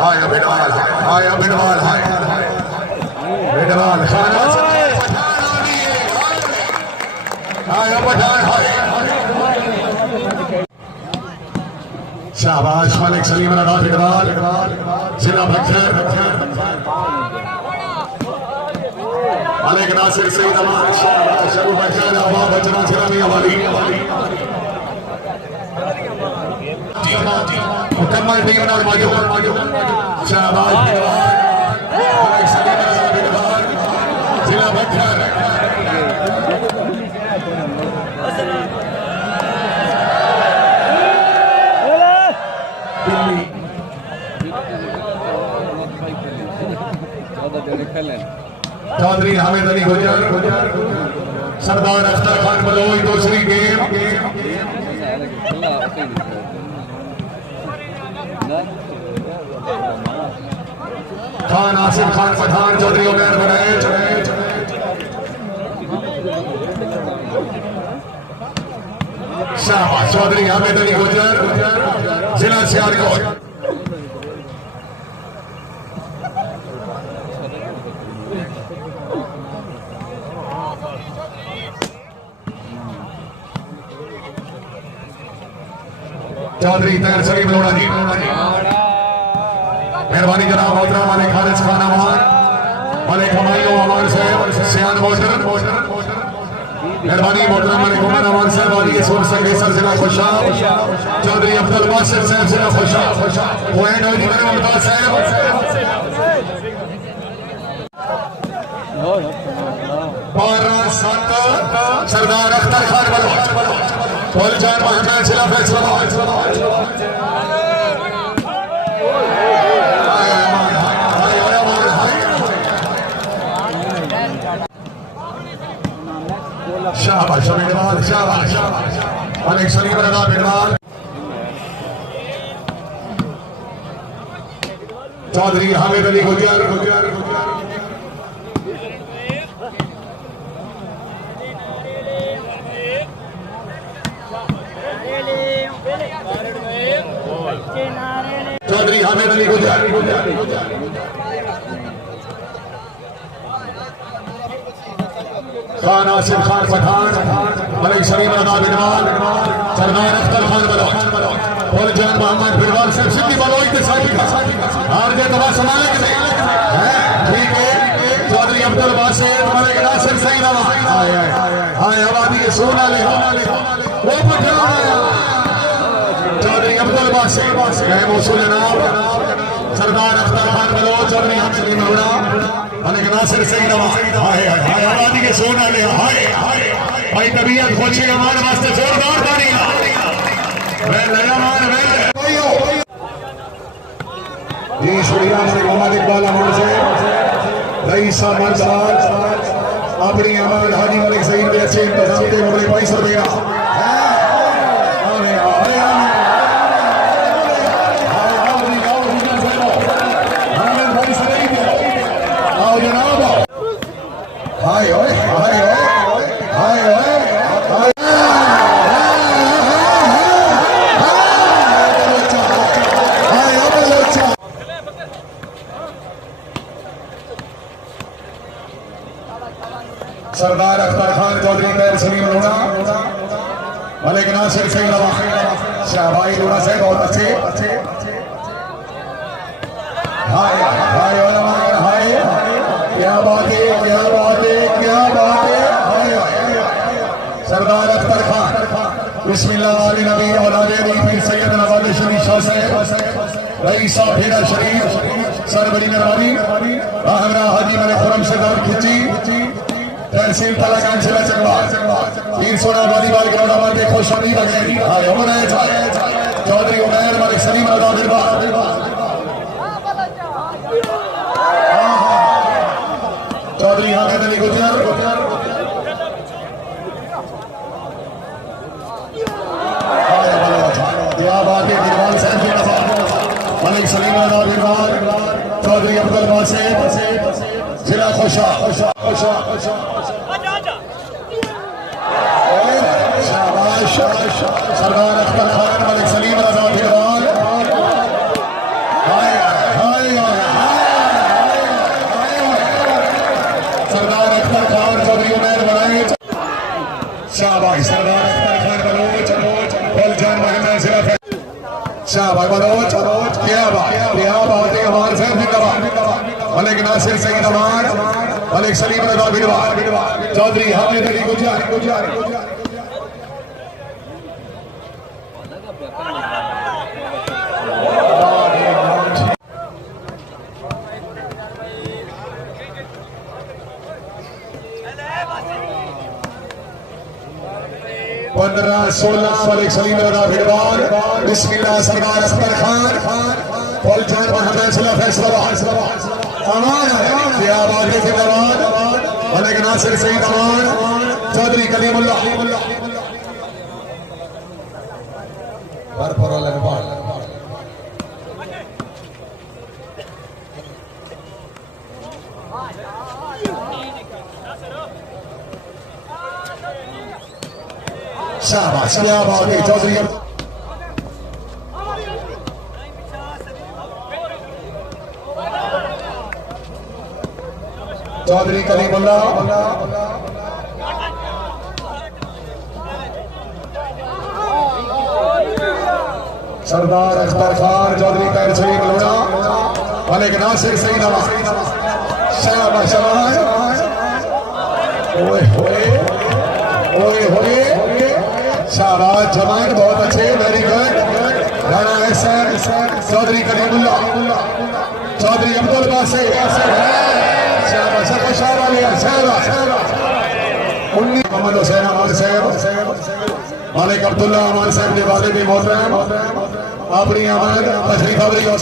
हाय बिडवाल हाय बिडवाल खाना हाय पठान हाय शाबाश मालिक सलीम रजा बिडवाल जिला बख्तर मालिक नासिर सईद अमान शाबाश शरू बख्तर अबा बचना जिलानी अवाली मुकम्मल टीम नाल मौजूद शाबाश बिडवाल मालिक सलीम रजा बिडवाल जिला बख्तर चौधरी हामिद अली गुजर सरदार अख्तर खान बलोच दूसरी गेम खान आसिफ खान पठान चौधरी उमैर बनाए शाबाश चौधरी हामिद अली गुजर जिला सियालकोट चौधरी तैर सलीम लोड़ा जी मेहरबानी जनाब मोहतरम मालिक खालिद खान अमान मालिक हमायूं अमान साहब सियान मोटर मेहरबानी मोहतरम मालिक उमर अमान साहब वाली सोन संगेसर जिला खुशाब चौधरी अब्दुल बासिर साहब जिला खुशाब पॉइंट हो जिला मुमताज साहब 12-7 सरदार अख्तर खान बलोच फौजदार मोहम्मद जिला फैसलाबाद शाबाश बिडवाल शाबाश मालिक सलीम रजा बिडवाल चौधरी हामिद अली गुजर चौधरी हामिद अली गुजर खान आसिफ खान पठान मलिक सलीम रजा बिडवाल सरदार अख्तर खान बलोच फौजदार मोहम्मद बिडवाल साहब सिद्धी बलोच के साथी हार जे दवा संभाले के ठीक है चौधरी अब्दुल बासिर मलिक नासिर सईद अमान हाय आबादी के सोना ले वो पठान चौधरी अब्दुल बासिर मौसूल जनाब सरदार अख्तर खान बलोच चौधरी सलीम लोड़ा मालिक नासिर सईद अमान हाय आबादी के सोना ले हाय भाई तबीयत खोची अमान वास्ते जोरदार तालियां मैं लगा मान मैं जी शुक्रिया मालिक मोहम्मद इकबाल अमान से रईस अहमद साहब अपनी अमान हाजी मलिक सईद के अच्छे इंतजाम के बड़े 500 रुपया हाय हाय हाय हाय सरदार अख्तर खान चौधरी तैर सलीम लोड़ा मलिक नासिर सईद शाहबाई लोड़ा साहब बहुत अच्छे हाय हाय हाय क्या बात है क्या बात है क्या बात है सरदार अख्तर खान बिस्मिल्लाह अली नबी औलादे पीर सैयद नवाज शरीफ शाह साहब रईस फेरा शरीफ सर बड़ी मेहरबानी हमरा हाजी मलिक खुरम से दर खिंची तहसील तलाकान जिला चकवा पीर सोना वालीबाल ग्राउंड हमारे खुश आमदीद लगे हाय उमर है चौधरी उमैर मलिक सलीम रजा बिडवाल चौधरी हामिद अली गुजर क्या बात है बिडवाल साहब की मलिक सलीम रजा बिडवाल चौधरी अब्दुल बासिर जिला खुशा शाबाश सरदार अख्तर खान मलिक सलीम रजा भिड़वाल सरदार अख्तर खान चौधरी उमैर बनाए शाहबाग सरदार अख्तर खान बलोच फौलजान मोहम्मद सिर्फ शाहबाग बलोच क्या बात है हमारे साहब जिंदाबाद मलिक नासिर सईद अमान मलिक सलीम रजा भिड़वाल चौधरी हामिद अली गुजर पंद्रह 16 मलिक सलीम रजा भिड़वाल बिस्मिल्लाह सरदार अख्तर खान फौलजान मोहम्मद सिर्फ अमान क्या बात है जिंदाबाद मलिक नासिर सईद अमान चौधरी कलीमुल्लाह शाबाश क्या बात है चौधरी चौधरी कलीमुल्लाह सरदार अख्तर खान चौधरी कैर शरीफ लोड़ा मलिक नासिर सईद अमान शाबाश ओए होए शाबाश जवान बहुत अच्छे वेरी गुड राणा एहसान चौधरी कलीमुल्लाह चौधरी अब्दुल बासिर शाबाश मोहम्मद हुसैन अमान साहब मलिक अब्दुल्ला अमान साहब के वाले भी मोहतरम अपनी अमान तशरीफ आवरी और